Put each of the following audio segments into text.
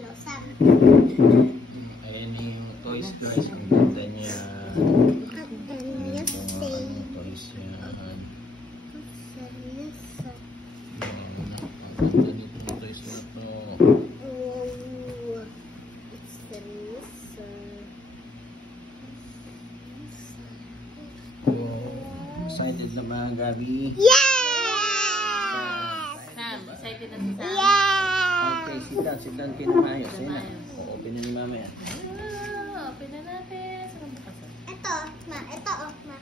Hello, Sam. Ayan yung toys guys. Ang ganda niya. Toys yan. Ang ganda nito yung toys na to. Excited na ba, Gabi? Yes! Sam, excited na si Sam? Yes! Okay, sit down kayo na maayos. Ayun na. O-open na ni Mama yan. Open na natin. Saan bukas? Ito, ma. Ito, ma.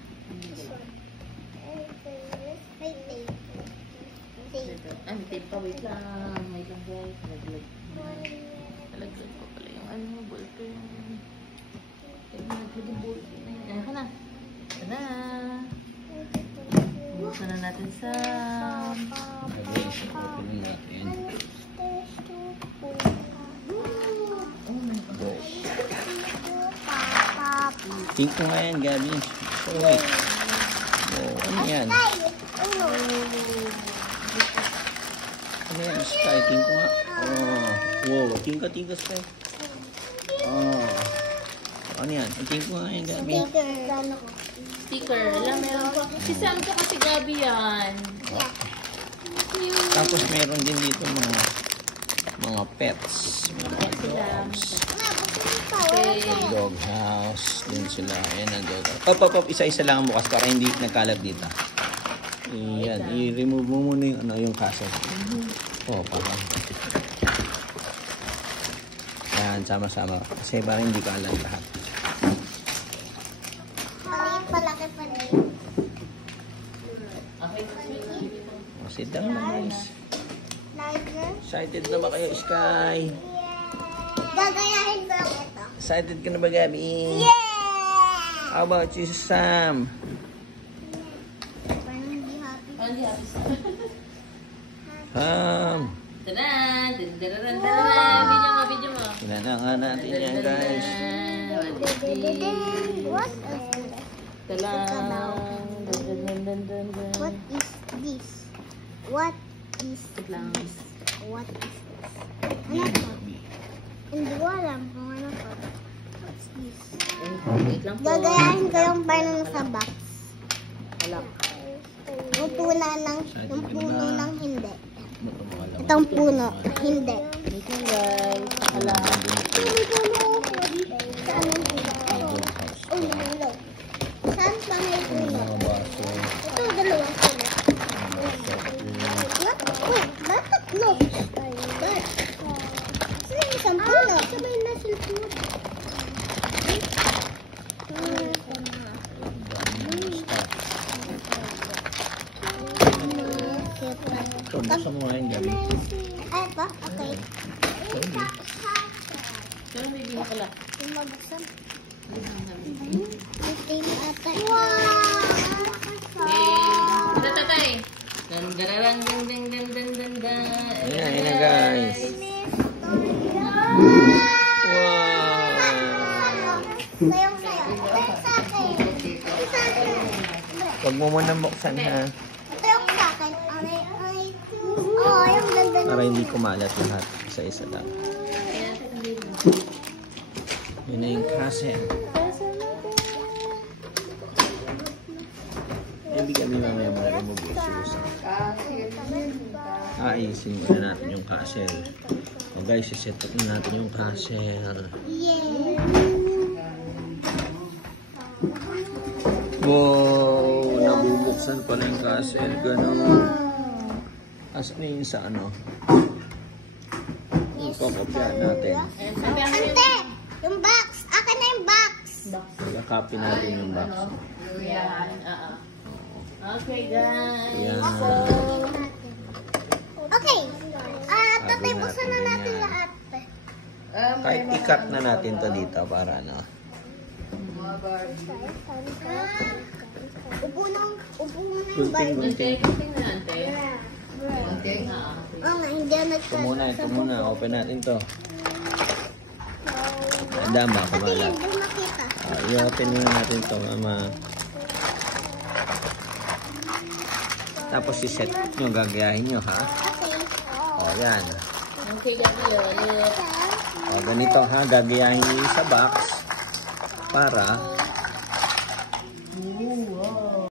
May tape. Ah, may tape pa. Wait lang. Wait lang guys. Talaglag ko pala yung ano, bolto yung... Naglag yung bolto na yun. Ayan ka na. Tada! Buksan na natin sa... Okay, so open na natin. Oh my gosh. Think ko nga yan, Gabi. So, wait. Oh, ano yan? Ano yan? Sky, think ko nga. Oh, wow, tingka, Sky. Oh. Ano yan? Think ko nga yan, Gabi. Sticker. Alam, meron ko. Si Sam to kasi Gabi yan. Tapos meron din dito mga pets. Mga dogs. Dog house. Din sila. Ayan ang dog house. Up. Isa-isa lang ang bukas para hindi nagkalat dito. Ayan. I-remove mo muna yung, yung cassette. Oh, parang. Ayan, sama-sama. Kasi parang hindi kalat lahat. Palaki pa rin. Oh, sit down na guys. Larger. Excited na ba kayo, Sky? Gagayahin ko lang ito. Excited ka na ba, Gabi? Yeah! How about you, Sam? Parang hindi happy. Only happy. Tadan! Tadan! Video mo. Tinanangan natin yan, guys. What is this? Tadan! What is this? What is Lang. this? What is this? Ano to? Hindi ko alam kung ano to. What's this? Wait lang po. Gagayahin ko yung parang sa box. Alam. Yung puno ng hindi. Itong puno, hindi. Wait lang guys. Alam. Yung puno. Saan yung puno? Oh, no. Saan pa may puno? Ito, dalawang puno. Uy, ba't tatlo? Ba't? Saan yung isang puno? Sabay na sila puno. Ito, buksan mo nga yung Gabi. Ay, ito? Okay. Pero may bilang pala. Yung mabuksan. Hey! May tape ata. Wow! Ito, tatay! Dandararang, dan. Ayan na, guys. Wow! Sayo. Sa akin. Sa akin. Huwag mo muna buksan, ha? Ito yung sa akin. Oh, yung ganda Para hindi kumalat lahat. Isa-isa lang. Yun na yung cassette. Bigyan mo mamaya mga remove yung shoes. Ayusin muna natin yung cassette. O guys, iset up na natin yung cassette. Yeah. Wow! Nabubuksan pa na yung cassette. Ganon. Asan na yung sa ano? Ipapapyan natin. Ante! Yung box! Akin na yung box! Kakapin natin yung box. Yan. Okay guys. Yan. Okay. Tatay, buksan na natin lahat. Kahit i-cut na natin to dito para ano. Upo na yung Gunting. Kunting na ante. Oo nga, hindi na Ito muna. Open natin to. Dama, kumalat. Hindi makita. I-open muna natin to, Mama. Tapos i-set nyo, gagayahin nyo, ha? Okay. O, yan. Okay, gabi ulit. natin to ha. Gagayahin sa box para